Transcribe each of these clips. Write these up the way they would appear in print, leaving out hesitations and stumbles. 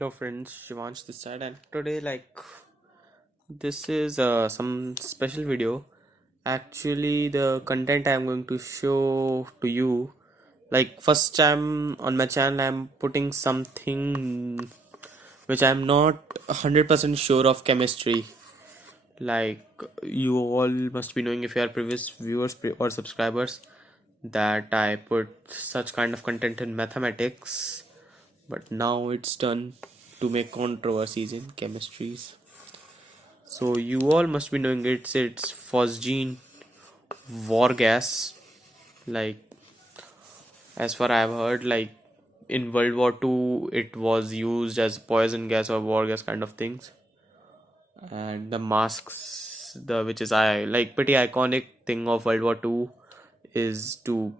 Hello friends, Shivansh this side, and today this is some special video. Actually, the content I'm going to show to you, first time on my channel, I'm putting something which I'm not 100% sure of chemistry. Like you all must be knowing if you are previous viewers or subscribers that I put such kind of content in mathematics, but now it's done to make controversies in chemistries. So you all must be knowing it's Phosgene war gas. Like as far I've heard, in World War II, it was used as poison gas or war gas kind of things. And the masks, the which is I like pretty iconic thing of World War II, is to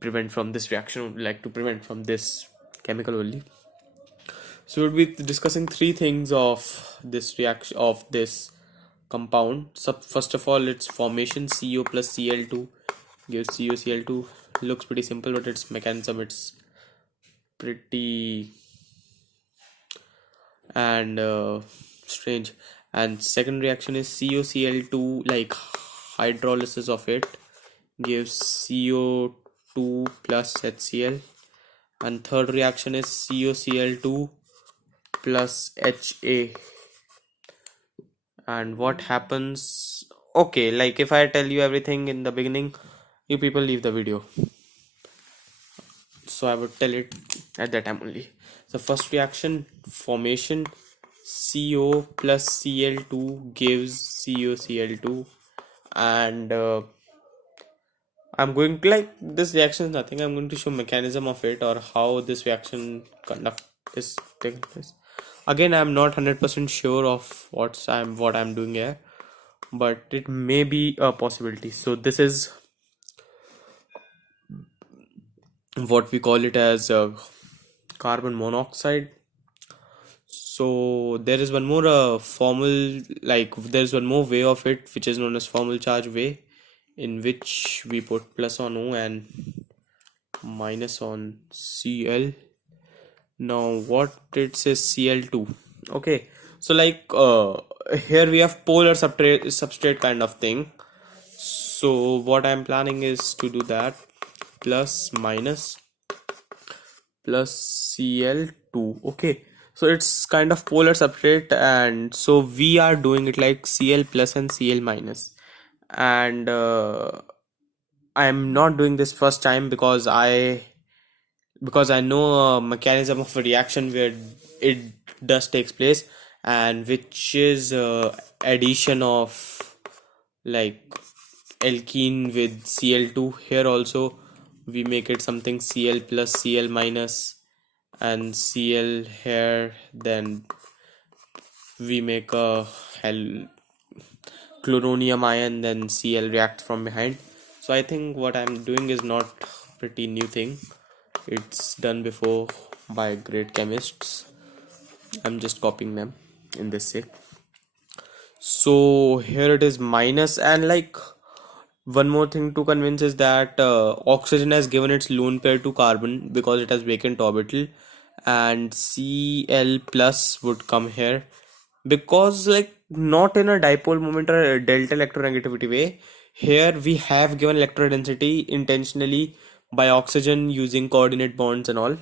prevent from this reaction, like to prevent from this chemical only. So we'll be discussing three things of this reaction of this compound. So first of all, its formation, CO plus Cl2 gives CoCl2. Looks pretty simple, but its mechanism it's pretty and strange. And second reaction is CoCl2, like hydrolysis of it gives CO2 plus HCl. And third reaction is CoCl2 plus HA. And what happens? Okay, like if I tell you everything in the beginning, you people leave the video, so I would tell it at that time only. So first reaction, formation, CO plus Cl2 gives CoCl2. And I'm going to, like, this reaction is nothing. I'm going to show mechanism of it or how this reaction conduct is taking place. Again, I'm not 100% sure of what I'm doing here, but it may be a possibility. So this is what we call it as carbon monoxide. So there is one more there's one more way of it, which is known as formal charge way, in which we put plus on O and minus on Cl. Now what it says Cl2. Okay, so here we have polar substrate kind of thing. So what I'm planning is to do that, plus minus plus Cl2. Okay, so it's kind of polar substrate, and so we are doing it like Cl plus and Cl minus. And I'm not doing this first time because I know a mechanism of a reaction where it does takes place, and which is addition of like alkene with Cl2. Here also we make it something Cl plus Cl minus and Cl here, then we make a chloronium ion, then Cl reacts from behind. So I think what I'm doing is not pretty new thing. It's done before by great chemists. I'm just copying them in this sake. So here it is minus, and like one more thing to convince is that oxygen has given its lone pair to carbon because it has vacant orbital, and Cl plus would come here because, like, not in a dipole moment or a delta electronegativity way. Here we have given electrodensity intentionally by oxygen using coordinate bonds and all.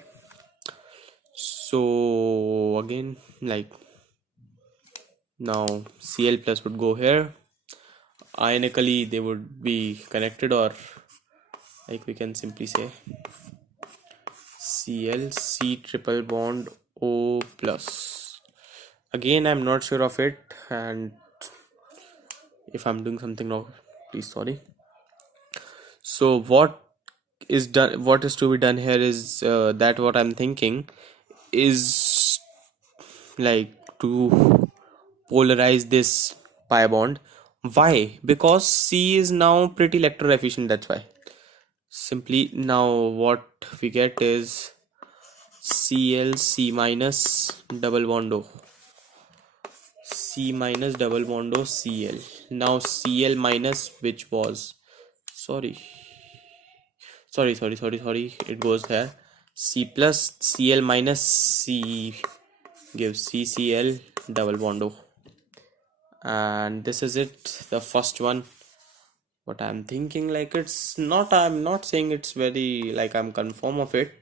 So again, like, now Cl plus would go here. Ionically they would be connected, or like we can simply say Cl C triple bond O plus. Again, I'm not sure of it, and if I'm doing something wrong, please sorry. So what is to be done here is that what I'm thinking is like to polarize this pi bond. Why? Because C is now pretty electroefficient, that's why. Simply now what we get is Cl C minus double bond O. C minus double bond O Cl. Now Cl minus, which was sorry, it goes there. C plus Cl minus C gives CCl double bond O. And this is it, the first one. What I'm thinking, like, it's not, I'm not saying it's very, like, I'm confirm of it,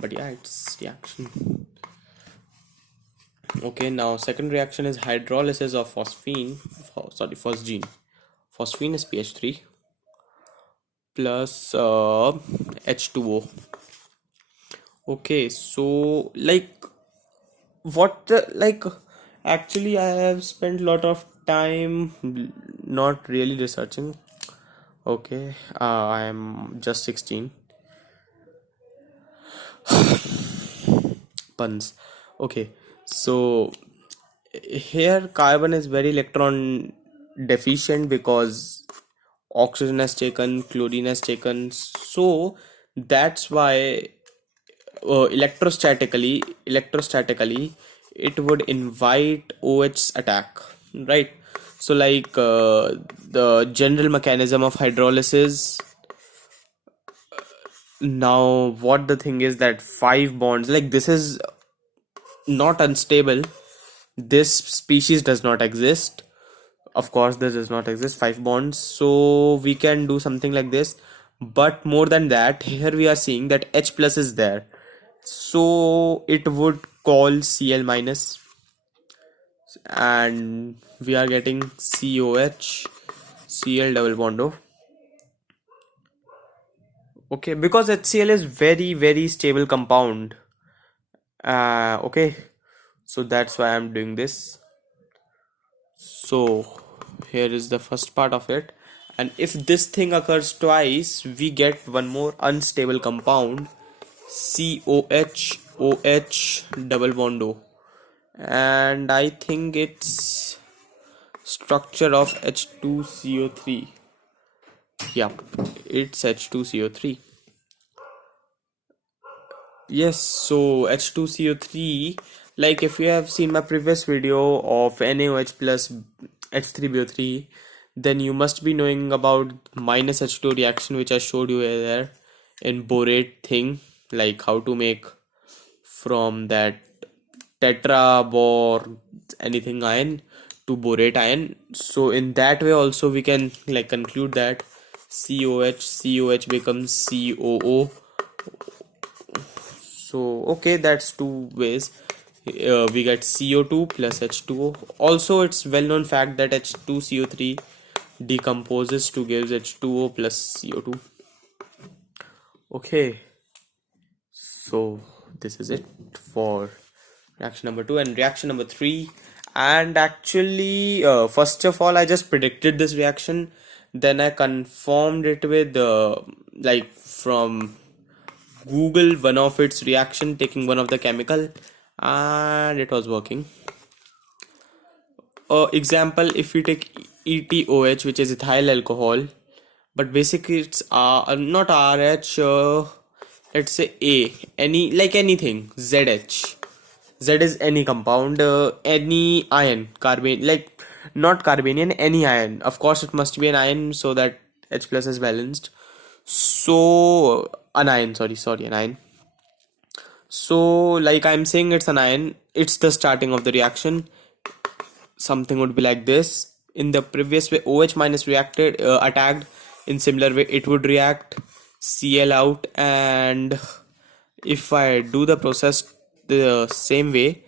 but yeah, it's reaction. Okay, now second reaction is hydrolysis of phosgene. Phosgene is pH 3 plus H2O. Okay, so like, what the, like, actually I have spent a lot of time not really researching. Okay, I am just 16. Puns. Okay, so here carbon is very electron deficient because oxygen has taken, chlorine has taken, so that's why electrostatically it would invite OH's attack, right? So like, the general mechanism of hydrolysis. Now what the thing is that 5 bonds, like, this is not unstable. This species does not exist. Of course this does not exist, 5 bonds, so we can do something like this. But more than that, here we are seeing that H plus is there, so it would call Cl minus, and we are getting COH, Cl double bond O. Okay, because HCl is very stable compound. Okay, so that's why I'm doing this. So here is the first part of it, and if this thing occurs twice, we get one more unstable compound, COH OH double bond O, and I think it's structure of H2CO3. Yep, it's H2CO3. Yes, so H2CO3, like, if you have seen my previous video of NaOH plus H3BO3, then you must be knowing about minus H2 reaction, which I showed you there in borate thing, like how to make from that tetra bor anything ion to borate ion. So in that way also we can, like, conclude that COH becomes COO. So okay, that's two ways. We get CO2 plus H2O. Also, it's well known fact that H2CO3 decomposes to gives H2O plus CO2. Okay, so this is it for reaction number 2 and reaction number 3. And actually, first of all, I just predicted this reaction, then I confirmed it with like, from Google, one of its reaction taking one of the chemical, and it was working. Example, if we take ETOH, which is ethyl alcohol, but basically it's not RH, let's say A, any, like, anything, ZH. Z is any compound, any ion, carbon, like, not carbanion, any ion. Of course it must be an ion so that H plus is balanced. So an ion, sorry, an ion. So like, I'm saying it's an ion, it's the starting of the reaction. Something would be like this. In the previous way, OH minus reacted, attacked. In similar way, it would react, Cl out, and if I do the process the same way,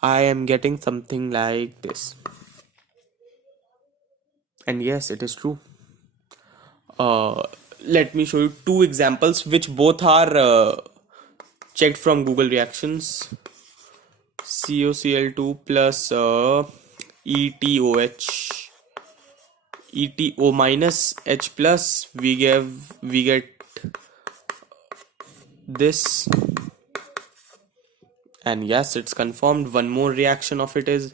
I am getting something like this. And yes, it is true. Let me show you two examples which both are checked from Google reactions. COCl2 plus ETOH, ETO minus H plus, we get this, and yes, it's confirmed. One more reaction of it is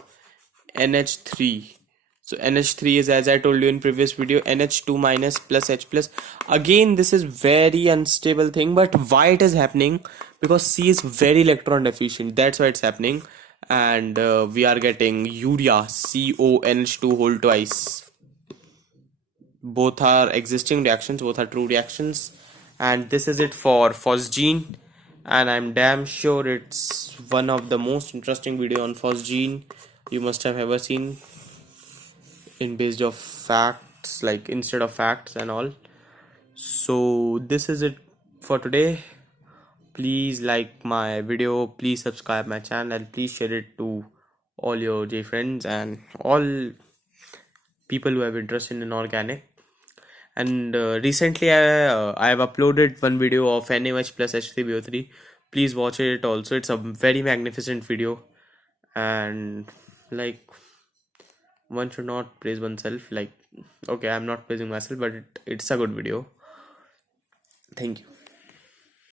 NH3. So NH3 is, as I told you in previous video, NH2 minus plus H plus. Again, this is very unstable thing, but why it is happening? Because C is very electron deficient, that's why it's happening. And we are getting urea, CONH2 whole twice. Both are existing reactions, both are true reactions. And this is it for phosgene. and I'm damn sure it's one of the most interesting video on Phosgene you must have ever seen, in based of facts, like instead of facts and all. So this is it for today. Please like my video, please subscribe my channel, please share it to all your J friends and all people who have interest in organic. And recently I have uploaded one video of NaOH plus H3BO3. Please watch it also. It's a very magnificent video, and like, one should not praise oneself. Like, okay, I'm not praising myself, but it's a good video. Thank you.